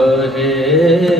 Hey.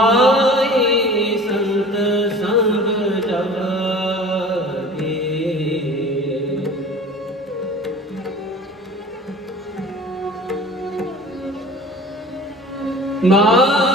ਮਾਈ ਸੰਤ ਸੰਗ ਜਾਗੇ। ਮਾਈ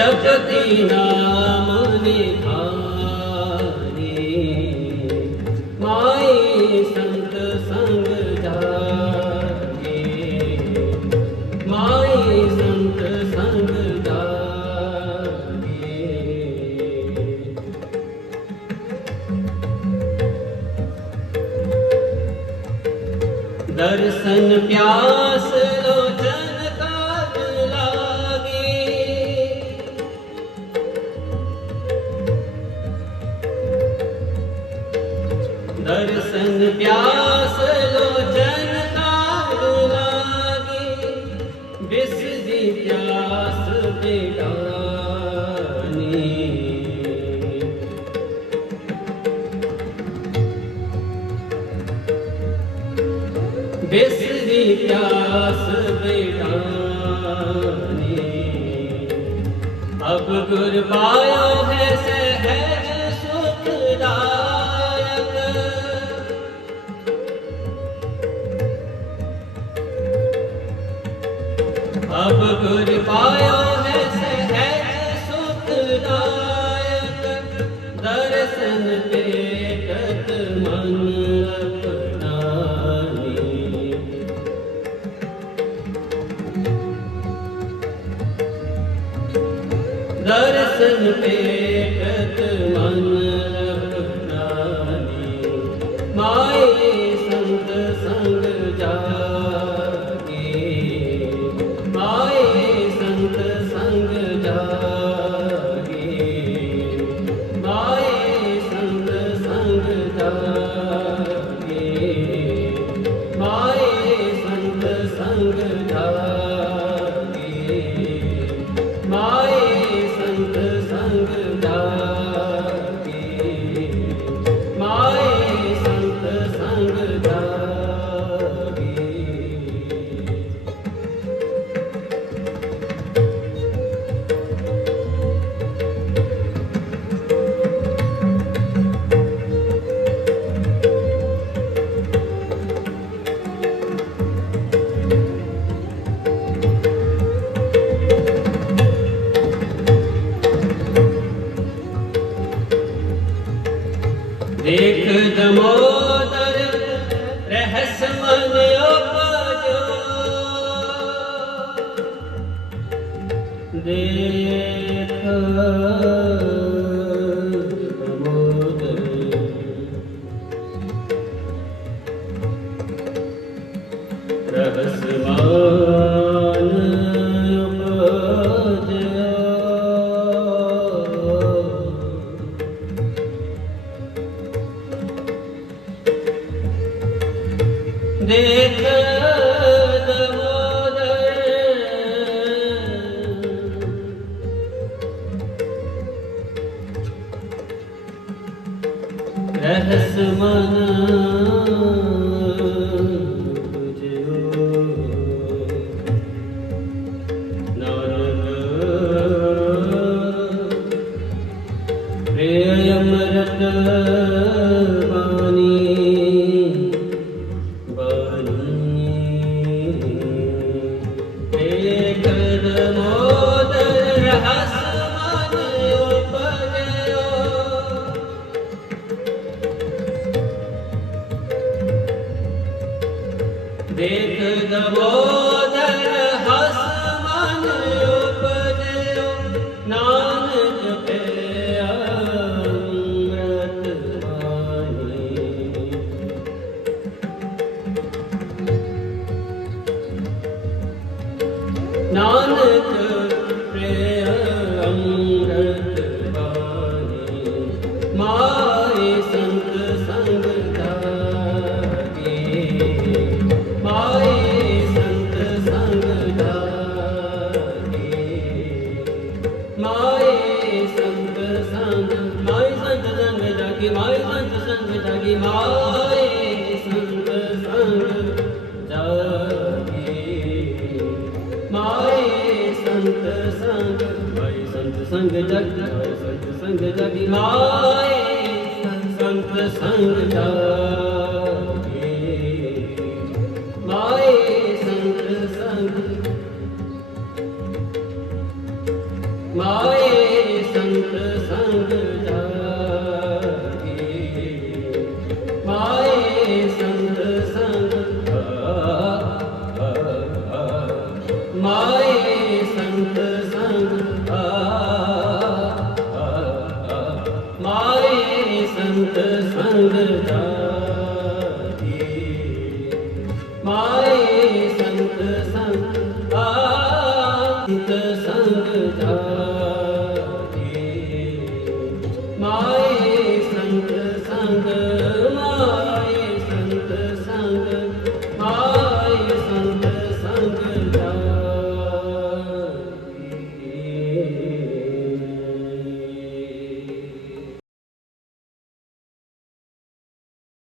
जपति नाम निधारे माई संत संग जागे। माई संत संग जागे। दर्शन प्यास लोचन ਦਰਸ਼ਨ ਪਿਆਸ ਲੋਚਨ ਕਾਜ ਲਾਗੇ। ਬਿਸ ਦੀ ਪਿਆਸ ਬਿਗਾਨੀ ਬਿਸ ਦੀ ਪਿਆਸ ਬਿਗਾਨੀ ਅਬ ਗੁਰ ਪਾਇਓ ਹੈ ਸਹਿਜ ਗੁਰ ਪਾਇਓ ਹੈ ਸਹਿਜ ਸੁਖਦਾਇਕ ਦਰਸ਼ਨ ਪੇਟਤ ਮਨ ਅਪਨਾਨੀ ਦਰਸ਼ਨ ਪੇਟਤ ਮਨ ਦੇਖ ਦਮੋਦਰ ਰਹਿਸ ਮਨ ਉਪਜੋ ਦੇਖ ਦਮੋਦਰ ਰਹਿਸ ਮਨ ਦੇਖ ਮਾਏ ਸੰਤ ਸੰਗ, ਮਾਏ ਸੰਤ ਸੰਗ ਦਾਗੇ ਮਾਏ ਸੰਤ ਸੰਗ ਦਾਗੇ ਮਾਏ ਸੰਤ ਸੰਗ ਜਾਗੇ। ਮਾਏ ਸੰਤ ਸੰਗ, ਮਾਏ ਸੰਤ ਸੰਗ ਜਗ, ਮਾਏ ਸੰਤ ਸੰਗ ਜਗੀ, ਮਾਏ ਸੰਤ ਸੰਗ ਜਾਗੇ। ਮਾਏ ਸੰਤ ਸੰਗ ਜਾਗੇ। ਮਾਏ ਸੰਤ ਸੰਗ ਮਾਏ ਸੰਤ ਸੰਗ ਮਾਏ ਸੰਤ ਸੰਗ ਜਾਗੇ।